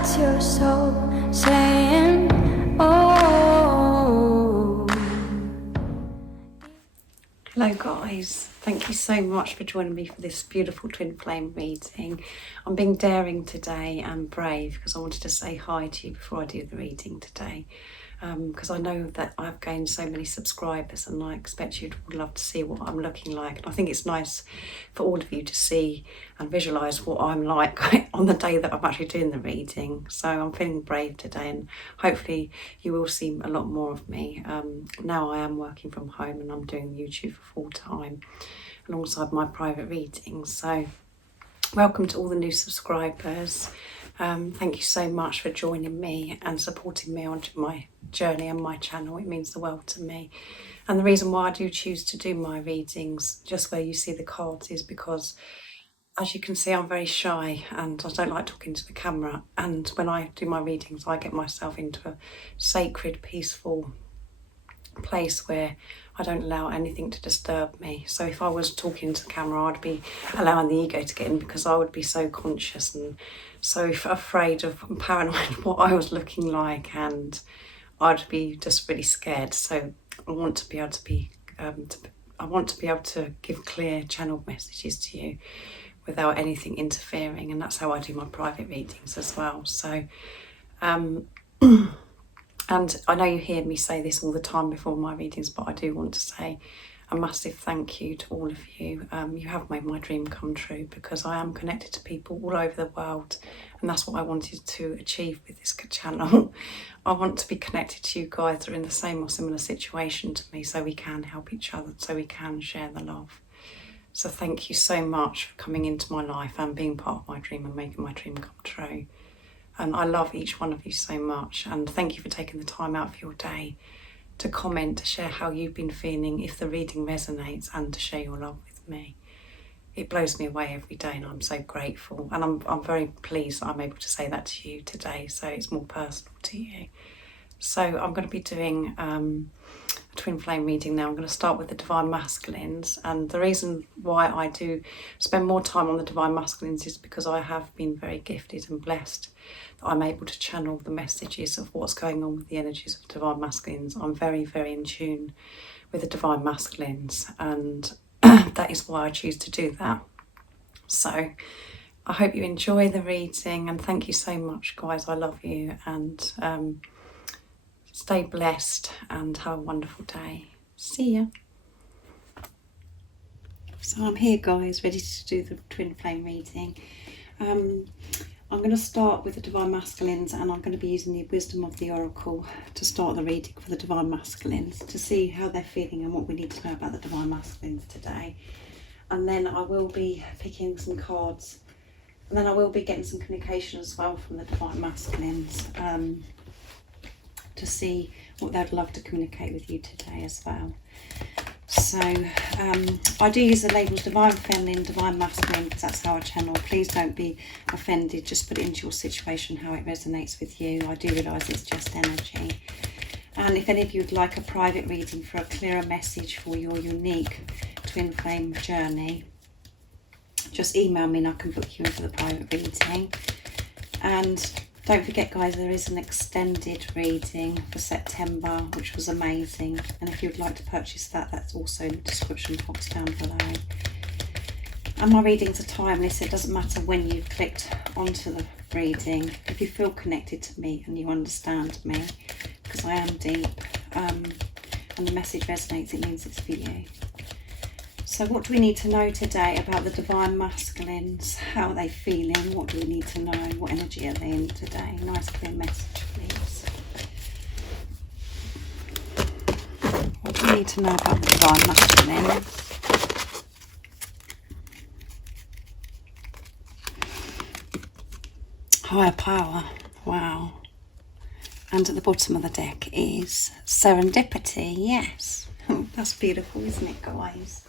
That's your soul saying, oh. Hello guys, thank you so much for joining me for this beautiful twin flame reading. I'm being daring today and brave because I wanted to say hi to you before I do the reading today, because I know that I've gained so many subscribers and I expect you would love to see what I'm looking like, and I think it's nice for all of you to see and visualise what I'm like on the day that I'm actually doing the reading. So I'm feeling brave today and hopefully you will see a lot more of me. Now I am working from home and I'm doing YouTube for full time alongside my private readings. So welcome to all the new subscribers. Thank you so much for joining me and supporting me onto my journey and my channel. It means the world to me. And the reason why I do choose to do my readings just where you see the cards is because, as you can see, I'm very shy and I don't like talking to the camera. And when I do my readings, I get myself into a sacred, peaceful place where I don't allow anything to disturb me. So if I was talking to the camera, I'd be allowing the ego to get in because I would be so conscious and so afraid of and paranoid what I was looking like, and I'd be just really scared. So I want to be able to be I want to be able to give clear channeled messages to you without anything interfering, and that's how I do my private readings as well. So and I know you hear me say this all the time before my readings, but I do want to say a massive thank you to all of you. You have made my dream come true because I am connected to people all over the world, and that's what I wanted to achieve with this channel. I want to be connected to you guys that are in the same or similar situation to me, so we can help each other, so we can share the love. So thank you so much for coming into my life and being part of my dream and making my dream come true. And I love each one of you so much, and thank you for taking the time out of your day to comment, to share how you've been feeling, if the reading resonates, and to share your love with me. It blows me away every day and I'm so grateful, and I'm very pleased that I'm able to say that to you today, so it's more personal to you. So I'm going to be doing a twin flame reading now. I'm going to start with the divine masculines, and the reason why I do spend more time on the divine masculines is because I have been very gifted and blessed that I'm able to channel the messages of what's going on with the energies of divine masculines. I'm very, very in tune with the divine masculines, and that is why I choose to do that. So I hope you enjoy the reading, and thank you so much, guys. I love you, and stay blessed and have a wonderful day. See ya. So I'm here, guys, ready to do the twin flame reading. I'm going to start with the divine masculines, and I'm going to be using the wisdom of the oracle to start the reading for the divine masculines to see how they're feeling and what we need to know about the divine masculines today. And then I will be picking some cards, and then I will be getting some communication as well from the divine masculines to see what they'd love to communicate with you today as well. So I do use the labels divine feminine, divine masculine, because that's how I channel. Please don't be offended, just put it into your situation how it resonates with you. I do realise it's just energy. And if any of you would like a private reading for a clearer message for your unique twin flame journey, just email me and I can book you in for the private reading. And don't forget, guys, there is an extended reading for September, which was amazing. And if you would like to purchase that, that's also in the description box down below. And my readings are timeless. It doesn't matter when you've clicked onto the reading. If you feel connected to me and you understand me, because I am deep, and the message resonates, it means it's for you. So what do we need to know today about the divine masculines? How are they feeling? What do we need to know? What energy are they in today? Nice clear message, please. What do we need to know about the divine masculines? Higher power. Wow. And at the bottom of the deck is serendipity. Yes. That's beautiful, isn't it, guys?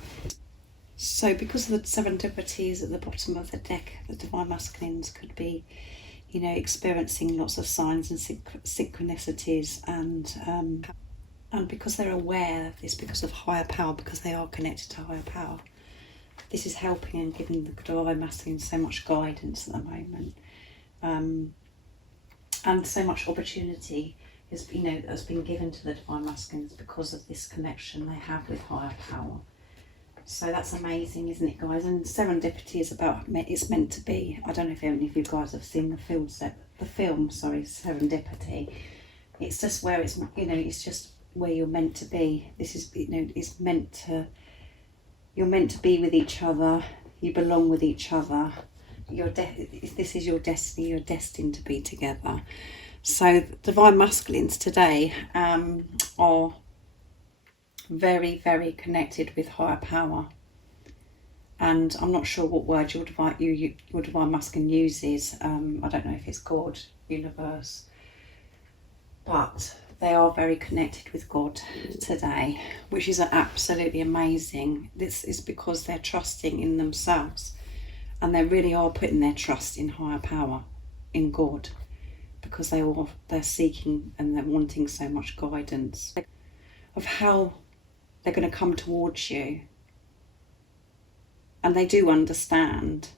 So because of the serendipities at the bottom of the deck, the divine masculines could be, you know, experiencing lots of signs and synchronicities, and because they're aware of this, because of higher power, because they are connected to higher power, this is helping and giving the divine masculine so much guidance at the moment. and so much opportunity is, has been given to the Divine Masculines because of this connection they have with higher power. So that's amazing, isn't it, guys? And serendipity is about, it's meant to be. I don't know if any of you guys have seen the film, Serendipity. It's just where it's, it's just where you're meant to be. This is, it's meant to, you're meant to be with each other. You belong with each other. This is your destiny. You're destined to be together. So Divine Masculines today are very, very connected with higher power. And I'm not sure what word your divine masculine uses. I don't know if it's God, universe, but they are very connected with God today, which is absolutely amazing. This is because they're trusting in themselves, and they really are putting their trust in higher power, in God, because they're seeking and they're wanting so much guidance of how they're going to come towards you. And they do understand,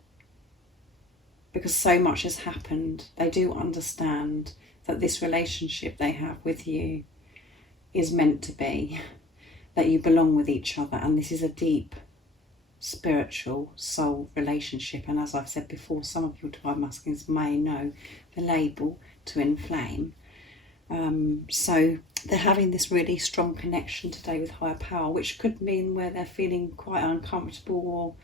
because so much has happened. They do understand that this relationship they have with you is meant to be, that you belong with each other, and this is a deep spiritual soul relationship. And as I've said before, some of your Divine Masculines may know the label Twin Flame. So they're having this really strong connection today with higher power, which could mean where they're feeling quite uncomfortable, or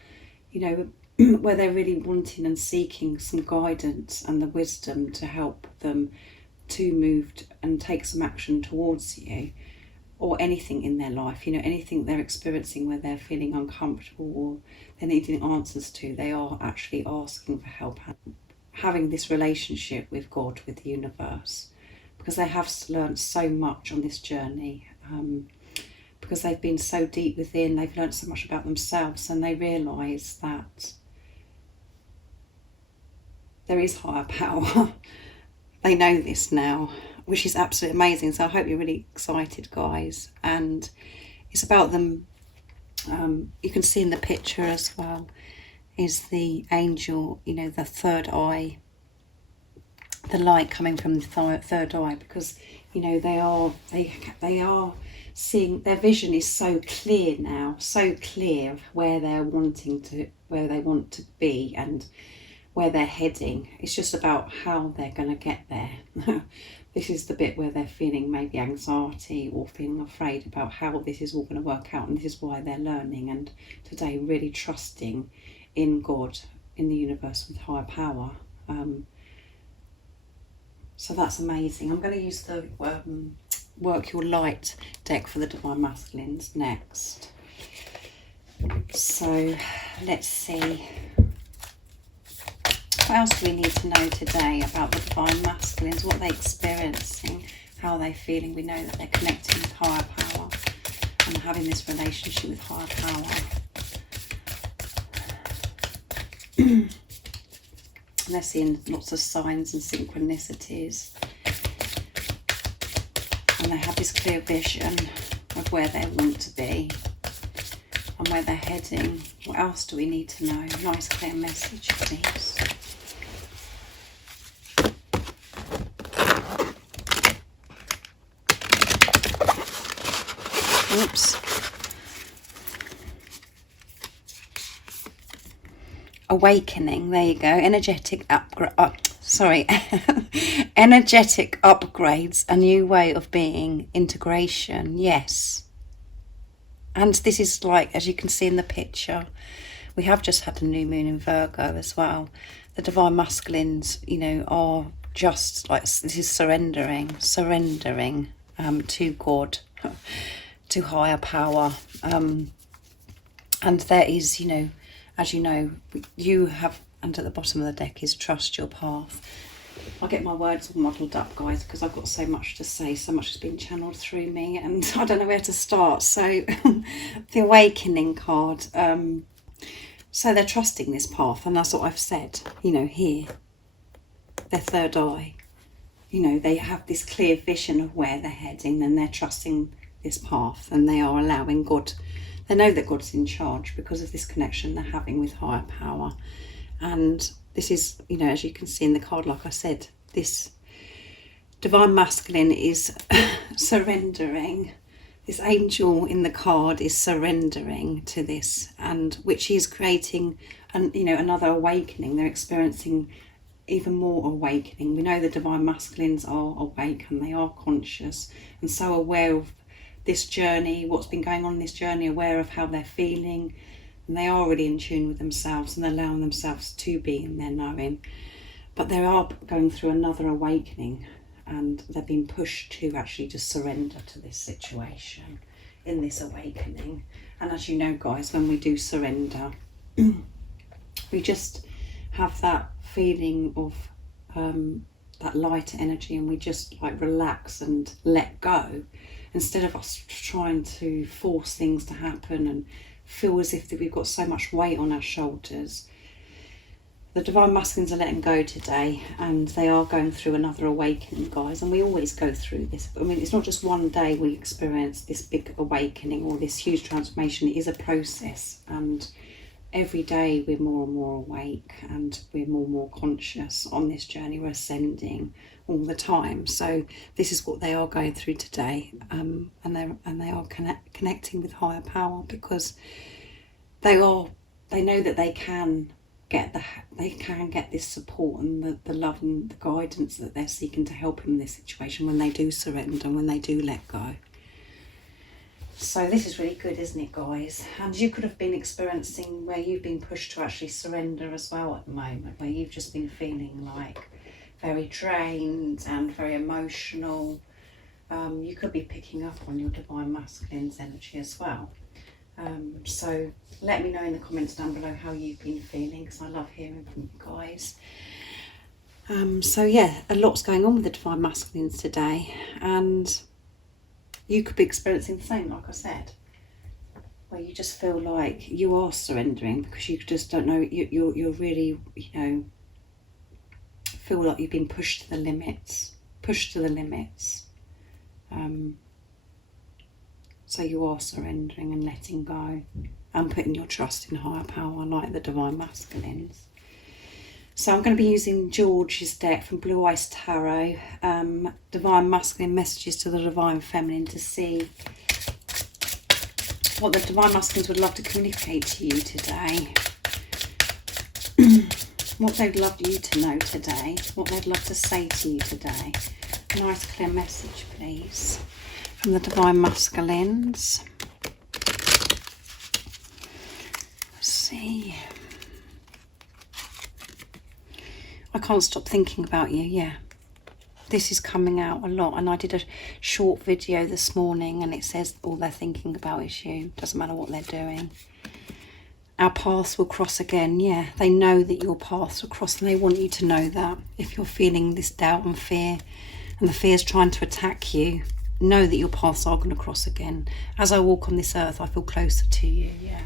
where they're really wanting and seeking some guidance and the wisdom to help them to move and take some action towards you, or anything in their life, anything they're experiencing where they're feeling uncomfortable or they're needing answers to. They are actually asking for help, having this relationship with God, with the universe, because they have learned so much on this journey, because they've been so deep within. They've learned so much about themselves, and they realise that there is higher power. They know this now, which is absolutely amazing. So I hope you're really excited, guys. And it's about them, you can see in the picture as well, is the angel, the third eye, the light coming from the third eye, because they are seeing, their vision is so clear now, so clear of where they want to be and where they're heading. It's just about how they're going to get there. This is the bit where they're feeling maybe anxiety or feeling afraid about how this is all going to work out, and this is why they're learning and today really trusting in God, in the universe, with higher power. So that's amazing. I'm going to use the Work Your Light deck for the Divine Masculines next. So let's see. What else do we need to know today about the Divine Masculines? What are they experiencing? How are they feeling? We know that they're connecting with higher power and having this relationship with higher power. And they're seeing lots of signs and synchronicities. And they have this clear vision of where they want to be and where they're heading. What else do we need to know? Nice clear message, please. Oops. Awakening, there you go. Energetic energetic upgrades, a new way of being, integration, yes. And this is like, as you can see in the picture, we have just had a new moon in Virgo as well. The Divine Masculines, are just like, this is surrendering to God, to higher power. And there is, as you know, you have, and at the bottom of the deck is trust your path. I'll get my words all muddled up, guys, because I've got so much to say. So much has been channeled through me and I don't know where to start. So the Awakening card. So they're trusting this path, and that's what I've said, here. Their third eye. They have this clear vision of where they're heading, and they're trusting this path, and they are allowing God. They know that God's in charge because of this connection they're having with higher power. And this is, as you can see in the card, like I said, this Divine Masculine is surrendering. This angel in the card is surrendering to this, and which is creating another awakening. They're experiencing even more awakening. We know the Divine Masculines are awake and they are conscious and so aware of this journey, what's been going on in this journey, aware of how they're feeling, and they are really in tune with themselves and allowing themselves to be in their knowing. But they are going through another awakening, and they're being pushed to actually just surrender to this situation in this awakening. And as you know, guys, when we do surrender, we just have that feeling of that light energy, and we just like relax and let go, instead of us trying to force things to happen and feel as if that we've got so much weight on our shoulders. The Divine Masculines are letting go today, and they are going through another awakening, guys, and we always go through this. I mean, it's not just one day we experience this big awakening or this huge transformation. It is a process, and every day we're more and more awake and we're more and more conscious on this journey. We're ascending all the time. So this is what they are going through today, and they are connecting with higher power, because they know that they can get this support and the love and the guidance that they're seeking to help in this situation when they do surrender and when they do let go. So this is really good, isn't it, guys? And you could have been experiencing where you've been pushed to actually surrender as well at the moment, where you've just been feeling like very drained and very emotional. You could be picking up on your Divine Masculine's energy as well. So let me know in the comments down below how you've been feeling, because I love hearing from you guys. So yeah, a lot's going on with the Divine Masculines today, and you could be experiencing the same, like I said, where you just feel like you are surrendering because you just don't know, you're really, feel like you've been pushed to the limits. So you are surrendering and letting go and putting your trust in higher power, like the Divine Masculines. So I'm going to be using George's deck from Blue Ice Tarot, Divine Masculine Messages to the Divine Feminine, to see what the Divine Masculines would love to communicate to you today. What they'd love you to know today, what they'd love to say to you today. A nice clear message, please, from the Divine Masculines. Let's see. I can't stop thinking about you, yeah. This is coming out a lot, and I did a short video this morning and it says all they're thinking about is you. Doesn't matter what they're doing. Our paths will cross again, yeah. They know that your paths will cross, and they want you to know that. If you're feeling this doubt and fear, and the fear's trying to attack you, know that your paths are going to cross again. As I walk on this earth, I feel closer to you, yeah.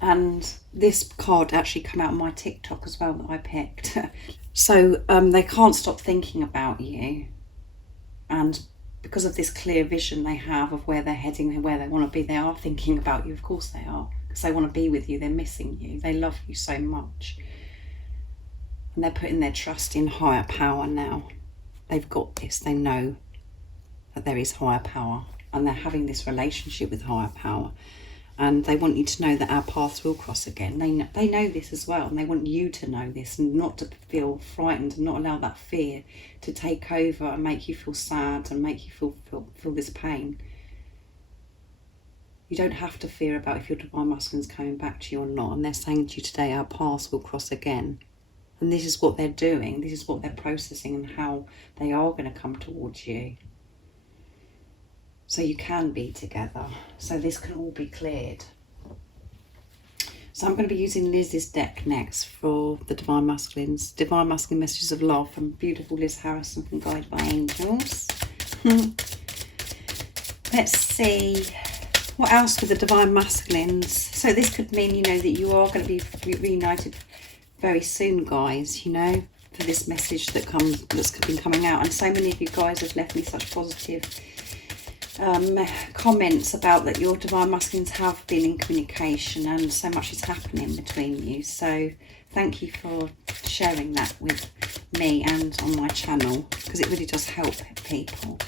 And this card actually came out on my TikTok as well that I picked. So they can't stop thinking about you, and because of this clear vision they have of where they're heading and where they want to be, they are thinking about you. Of course they are, because they want to be with you. They're missing you. They love you so much, and they're putting their trust in higher power now. They've got this. They know that there is higher power, and they're having this relationship with higher power. And they want you to know that our paths will cross again. They know this as well, and they want you to know this, and not to feel frightened, and not allow that fear to take over and make you feel sad and make you feel this pain. You don't have to fear about if your Divine Masculine's coming back to you or not. And they're saying to you today, our paths will cross again. And this is what they're doing. This is what they're processing, and how they are going to come towards you. So you can be together. So this can all be cleared. So I'm going to be using Liz's deck next for the Divine Masculines. Divine Masculine Messages of Love from beautiful Liz Harrison from Guided by Angels. Let's see. What else with the Divine Masculines? So this could mean, that you are going to be reunited very soon, guys, for this message that's been coming out. And so many of you guys have left me such positive comments about that your Divine Masculines have been in communication, and so much is happening between you. So thank you for sharing that with me and on my channel, because it really does help people.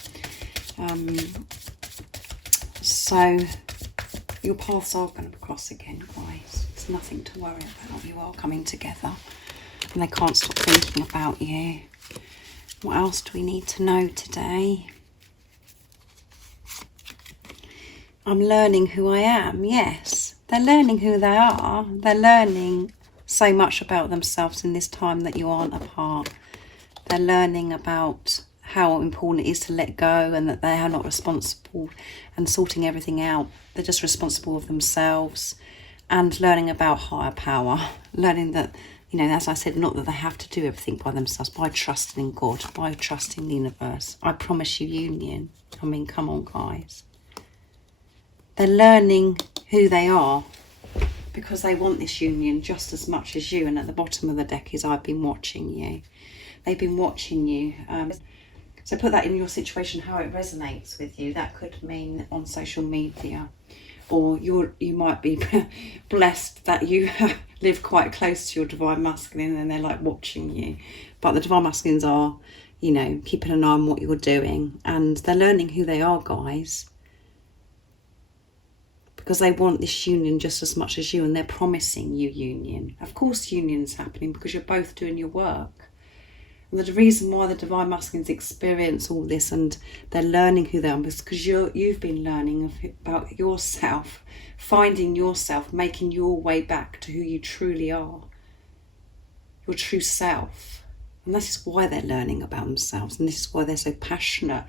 So your paths are going to cross again, guys. It's nothing to worry about. You are coming together and they can't stop thinking about you. What else do we need to know today? I'm learning who I am. Yes, they're learning who they are. They're learning so much about themselves in this time that you aren't apart. They're learning about how important it is to let go, and that they are not responsible and sorting everything out. They're just responsible of themselves, and learning about higher power. Learning that, you know, as I said, not that they have to do everything by themselves, by trusting in God, by trusting the universe. I promise you union. I mean, come on, guys. They're learning who they are because they want this union just as much as you. And at the bottom of the deck is I've been watching you. They've been watching you. So put that in your situation, how it resonates with you. That could mean on social media, or you might be blessed that you live quite close to your divine masculine and they're like watching you. But the divine masculines are, you know, keeping an eye on what you're doing, and they're learning who they are, guys, because they want this union just as much as you, and they're promising you union. Of course union's happening because you're both doing your work. And the reason why the divine masculines experience all this and they're learning who they are is because you've been learning about yourself, finding yourself, making your way back to who you truly are, your true self. And this is why they're learning about themselves, and this is why they're so passionate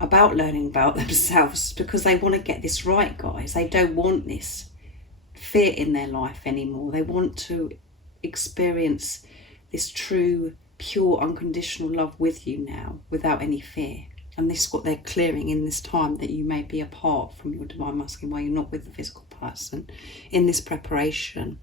about learning about themselves, because they want to get this right, guys. They don't want this fear in their life anymore. They want to experience this true, pure, unconditional love with you now, without any fear. And this is what they're clearing in this time that you may be apart from your divine masculine, while you're not with the physical person, in this preparation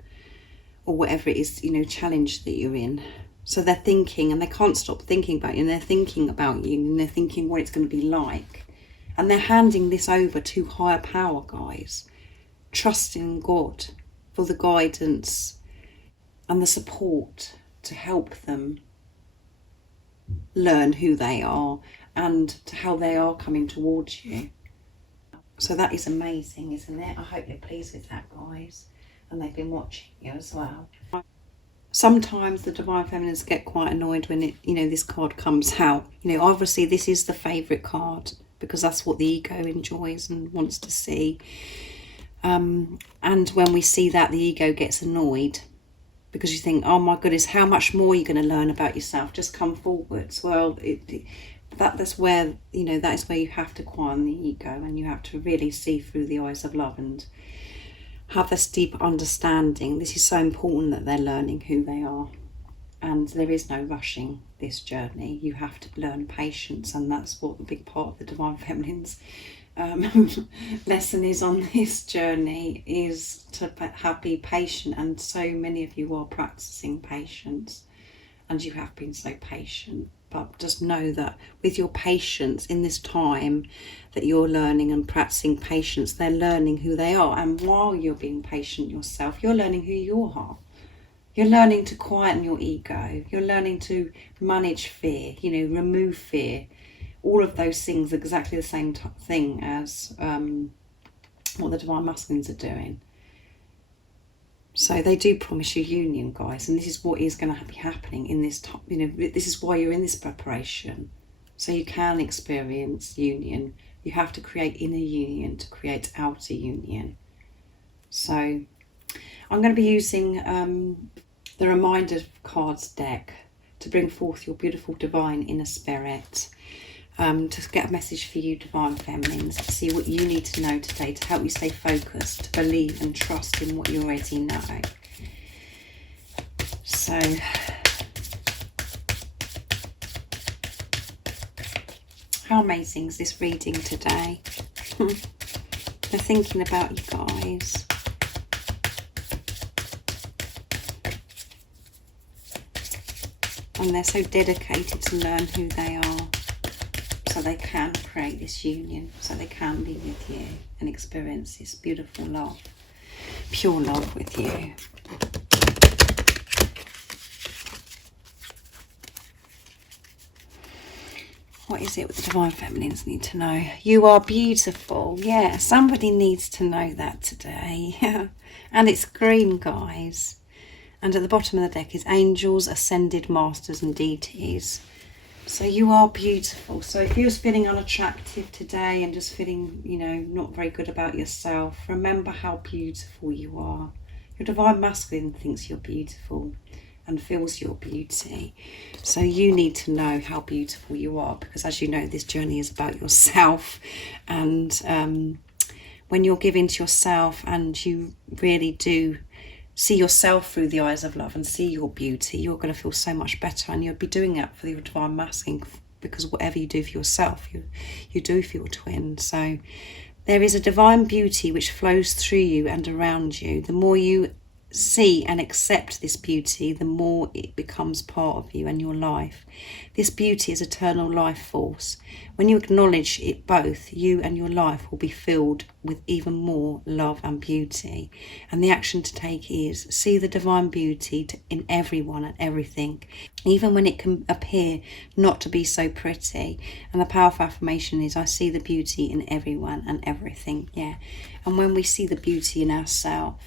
or whatever it is, you know, challenge that you're in. So they're thinking, and they can't stop thinking about you, and they're thinking about you, and they're thinking what it's going to be like. And they're handing this over to higher power, guys, trusting God for the guidance and the support to help them learn who they are and to how they are coming towards you. So that is amazing, isn't it? I hope you're pleased with that, guys. And they've been watching you as well. Sometimes the divine feminines get quite annoyed when it, you know, this card comes out. You know, obviously this is the favourite card because that's what the ego enjoys and wants to see. And when we see that, the ego gets annoyed because you think, oh my goodness, how much more are you going to learn about yourself? Just come forwards. Well, that's where, you know, that is where you have to quiet the ego, and you have to really see through the eyes of love and have this deep understanding. This is so important that they're learning who they are, and there is no rushing this journey. You have to learn patience, and that's what the big part of the divine feminine's lesson is on this journey, is to be patient. And so many of you are practicing patience, and you have been so patient. But just know that with your patience in this time that you're learning and practicing patience, they're learning who they are. And while you're being patient yourself, you're learning who you are. You're learning to quieten your ego. You're learning to manage fear, you know, remove fear. All of those things are exactly the same thing as what the divine masculines are doing. So they do promise you union, guys, and this is what is going to be happening in this time. You know, this is why you're in this preparation, so you can experience union. You have to create inner union to create outer union. So I'm going to be using the Reminder Cards deck to bring forth your beautiful divine inner spirit, to get a message for you divine feminines, to see what you need to know today to help you stay focused, to believe and trust in what you already know. So how amazing is this reading today? They're thinking about you guys. And they're so dedicated to learn who they are, so they can create this union, so they can be with you and experience this beautiful love, pure love with you. What is it the Divine Feminines need to know? You are beautiful. Yeah, somebody needs to know that today. And it's green, guys. And at the bottom of the deck is angels, ascended masters and deities. So you are beautiful. So if you're feeling unattractive today and just feeling, you know, not very good about yourself, remember how beautiful you are. Your Divine Masculine thinks you're beautiful and feels your beauty. So you need to know how beautiful you are, because as you know, this journey is about yourself. And when you're giving to yourself and you really do see yourself through the eyes of love and see your beauty, you're going to feel so much better, and you'll be doing that for your Divine Masculine, because whatever you do for yourself, you do for your twin. So there is a divine beauty which flows through you and around you. The more you see and accept this beauty, the more it becomes part of you and your life. This beauty is eternal life force. When you acknowledge it, both you and your life will be filled with even more love and beauty. And the action to take is see the divine beauty in everyone and everything, even when it can appear not to be so pretty. And the powerful affirmation is, I see the beauty in everyone and everything. Yeah. And when we see the beauty in ourselves,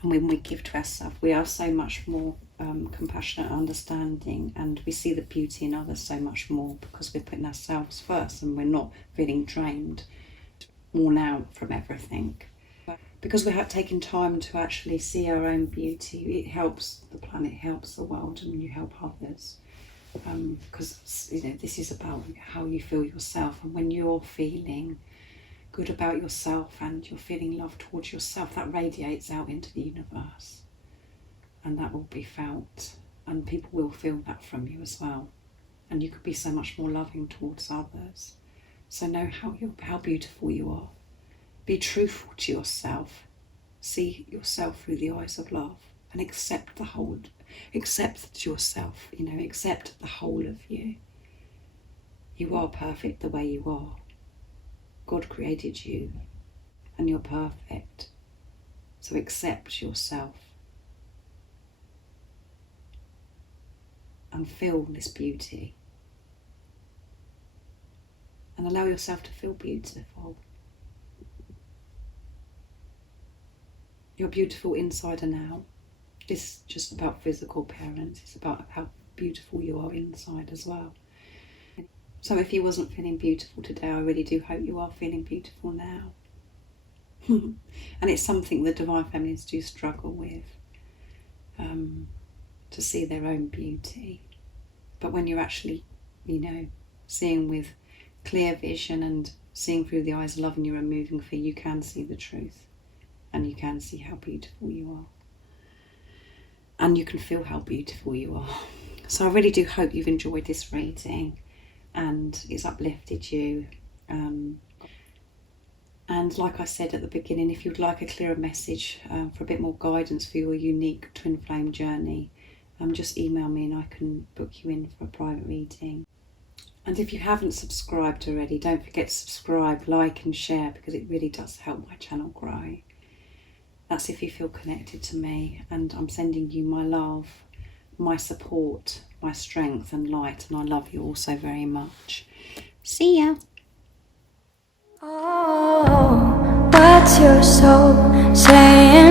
and when we give to ourselves, we are so much more compassionate and understanding, and we see the beauty in others so much more, because we're putting ourselves first and we're not feeling drained, worn out from everything. Because we have taken time to actually see our own beauty, it helps the planet, helps the world, and you help others. Because you know, this is about how you feel yourself, and when you're feeling good about yourself and you're feeling love towards yourself, that radiates out into the universe, and that will be felt, and people will feel that from you as well, and you could be so much more loving towards others. So know how beautiful you are. Be truthful to yourself. See yourself through the eyes of love, and accept yourself, you know, accept the whole of you. You are perfect the way you are. God created you and you're perfect. So accept yourself and feel this beauty, and allow yourself to feel beautiful. You're beautiful inside and out. It's just about physical appearance. It's about how beautiful you are inside as well. So if you wasn't feeling beautiful today, I really do hope you are feeling beautiful now. And it's something the Divine Feminines do struggle with, to see their own beauty. But when you're actually, you know, seeing with clear vision and seeing through the eyes of love, and you're removing fear, you can see the truth, and you can see how beautiful you are, and you can feel how beautiful you are. So I really do hope you've enjoyed this reading and it's uplifted you. And like I said at the beginning, if you'd like a clearer message for a bit more guidance for your unique twin flame journey, just email me and I can book you in for a private reading. And if you haven't subscribed already, don't forget to subscribe, like and share, because it really does help my channel grow. That's if you feel connected to me, and I'm sending you my love, my support, my strength and light, and I love you all so very much. See ya. Oh, what's your soul saying?